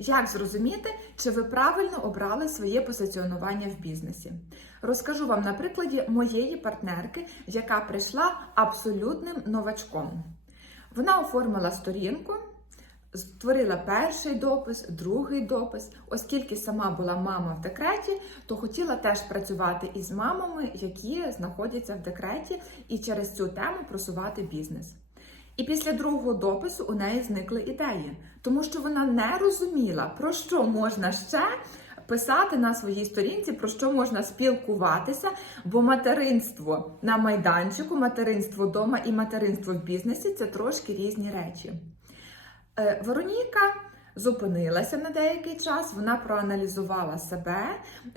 Як зрозуміти, чи ви правильно обрали своє позиціонування в бізнесі? Розкажу вам на прикладі моєї партнерки, яка прийшла абсолютним новачком. Вона оформила сторінку, створила перший допис, другий допис. Оскільки сама була мама в декреті, то хотіла теж працювати із мамами, які знаходяться в декреті, і через цю тему просувати бізнес. І після другого допису у неї зникли ідеї, тому що вона не розуміла, про що можна ще писати на своїй сторінці, про що можна спілкуватися, бо материнство на майданчику, материнство вдома і материнство в бізнесі це трошки різні речі. Е, Вероніка зупинилася на деякий час, вона проаналізувала себе,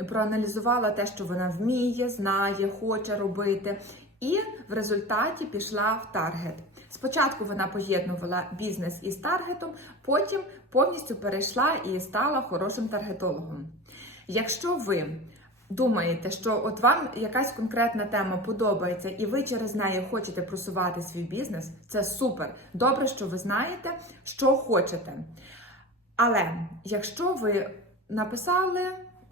проаналізувала те, що вона вміє, знає, хоче робити, і в результаті пішла в таргет. Спочатку вона поєднувала бізнес із таргетом, потім повністю перейшла і стала хорошим таргетологом. Якщо ви думаєте, що от вам якась конкретна тема подобається, і ви через неї хочете просувати свій бізнес, це супер. Добре, що ви знаєте, що хочете. Але якщо ви написали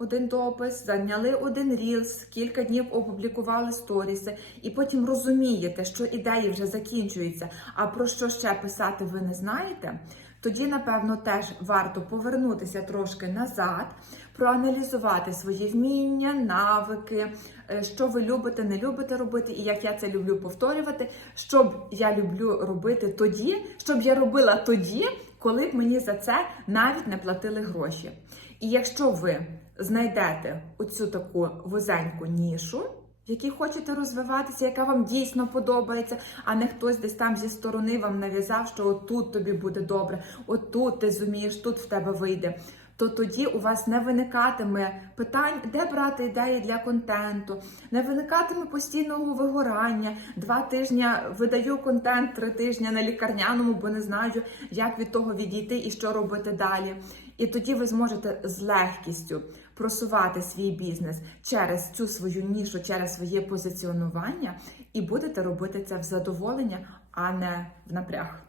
один допис, зайняли один рілс, кілька днів опублікували сторіси, і потім розумієте, що ідеї вже закінчуються, а про що ще писати ви не знаєте, тоді, напевно, теж варто повернутися трошки назад, проаналізувати свої вміння, навики, е, що ви любите, не любите робити, і як я це люблю повторювати, що я люблю робити тоді, щоб я робила тоді, коли б мені за це навіть не платили гроші. І якщо ви знайдете оцю таку вузеньку нішу, в якій хочете розвиватися, яка вам дійсно подобається, а не хтось десь там зі сторони вам нав'язав, що отут тобі буде добре, отут ти зумієш, тут в тебе вийде. То тоді у вас не виникатиме питань, де брати ідеї для контенту, не виникатиме постійного вигорання. Два тижні видаю контент, три тижні на лікарняному, бо не знаю, як від того відійти і що робити далі. І тоді ви зможете з легкістю просувати свій бізнес через цю свою нішу, через своє позиціонування, і будете робити це в задоволення, а не в напряг.